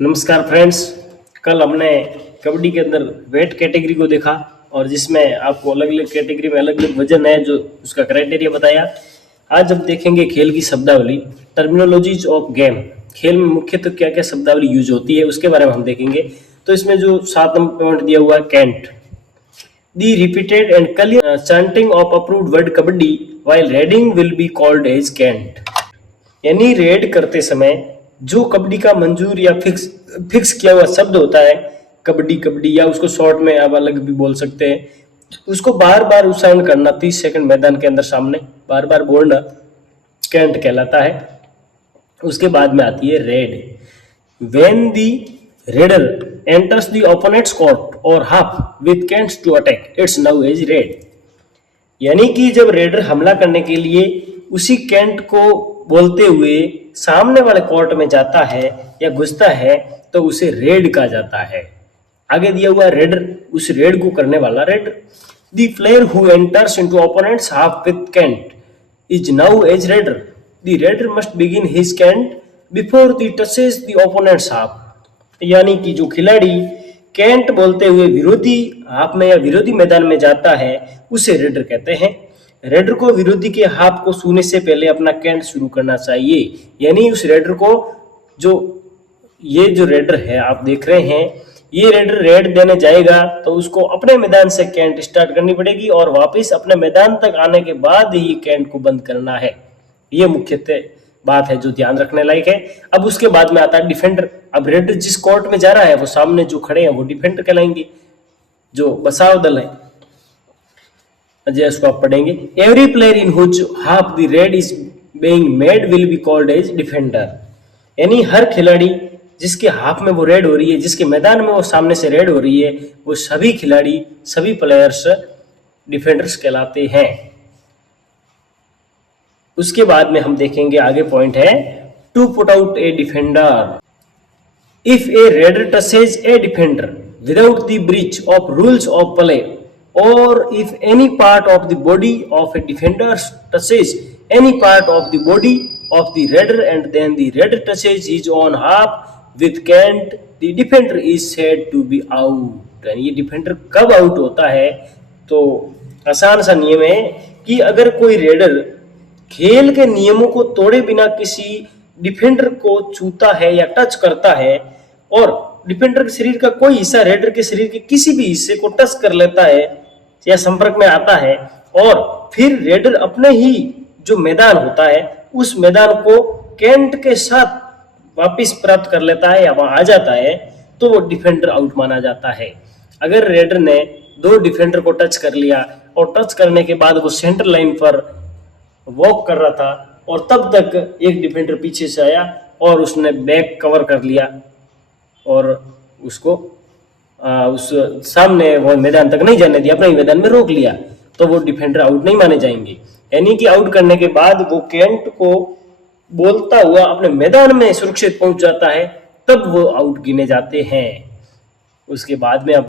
नमस्कार फ्रेंड्स। कल हमने कबड्डी के अंदर वेट कैटेगरी को देखा और जिसमें आपको अलग अलग कैटेगरी में अलग अलग वजन है जो उसका क्राइटेरिया बताया। आज हम देखेंगे खेल की शब्दावली, टर्मिनोलॉजीज ऑफ गेम। खेल में मुख्यतः क्या क्या शब्दावली यूज होती है उसके बारे में हम देखेंगे। तो इसमें जो 7 नंबर पॉइंट दिया हुआ है, cant the repeated and clear chanting of approved word kabaddi while raiding will be called as cant. यानी रेड करते समय जो कबड्डी का मंजूर या फिक्स किया हुआ शब्द होता है, कबड्डी कबड्डी, या उसको शॉर्ट में आप अलग भी बोल सकते हैं, उसको बार बार उच्चारण करना 30 सेकंड मैदान के अंदर सामने बार बार बोलना कैंट कहलाता है। उसके बाद में आती है raid. When the raider enters the opponents court और half with cants to attack, it's now as raid. यानी कि जब रेडर हमला करने के लिए उसी कैंट को बोलते हुए सामने वाले कोर्ट में जाता है या घुसता है तो उसे रेड कहा जाता है। आगे दिया हुआ रेडर, उस रेड को करने वाला raider. The player who enters into opponent's half with cant is now as raider. The raider must begin his cant before the touches the opponent's half. यानी कि जो खिलाड़ी कैंट बोलते हुए विरोधी हाफ में या विरोधी मैदान में जाता है उसे रेडर कहते हैं। रेडर को विरोधी के हाफ को छूने से पहले अपना कैंट शुरू करना चाहिए। यानी उस रेडर को ये जो रेडर है आप देख रहे हैं, ये रेडर रेड देने जाएगा तो उसको अपने मैदान से कैंट स्टार्ट करनी पड़ेगी और वापस अपने मैदान तक आने के बाद ही कैंट को बंद करना है। ये मुख्यतः बात है जो ध्यान रखने लायक है। अब उसके बाद में आता है डिफेंडर। अब रेडर जिस कोर्ट में जा रहा है वो सामने जो खड़े हैं वो डिफेंडर कहलाएंगे, जो बचाव दल है। अजय इसको आप पढ़ेंगे। Every player in which half the raid is being made will be called as defender. यानी हर खिलाड़ी जिसके हाफ में वो रेड हो रही है, जिसके मैदान में वो सामने से रेड हो रही है, वो सभी खिलाड़ी, सभी प्लेयर्स डिफेंडर्स कहलाते हैं। उसके बाद में हम देखेंगे आगे पॉइंट है to put out a defender. If a raider touches a defender without the breach of rules of play, or if any part of the body of a defender touches any part of the body of the raider and then the raider touches his own half with cant, the defender is said to be out। ये defender कब out होता है? तो आसान सा नियम है कि अगर कोई रेडर खेल के नियमों को तोड़े बिना किसी डिफेंडर को छूता है या टच करता है और डिफेंडर के शरीर का कोई हिस्सा रेडर के शरीर के किसी भी हिस्से को टच कर लेता है या संपर्क में आता है और फिर रेडर अपने ही जो मैदान होता है उस मैदान को कैंट के साथ वापस प्राप्त कर लेता है या वहां आ जाता है तो वो डिफेंडर आउट माना जाता है। अगर रेडर ने 2 डिफेंडर को टच कर लिया और टच करने के बाद वो सेंटर लाइन पर वॉक कर रहा था और तब तक एक डिफेंडर पीछे से आया और उसने बैक कवर कर लिया और उसको उस सामने वो मैदान तक नहीं जाने दिया, अपने ही मैदान में रोक लिया, तो वो डिफेंडर आउट नहीं माने जाएंगे। यानी कि आउट करने के बाद वो कैंट को बोलता हुआ अपने मैदान में सुरक्षित पहुंच जाता है, तब वो आउट गिने जाते हैं। उसके बाद में अब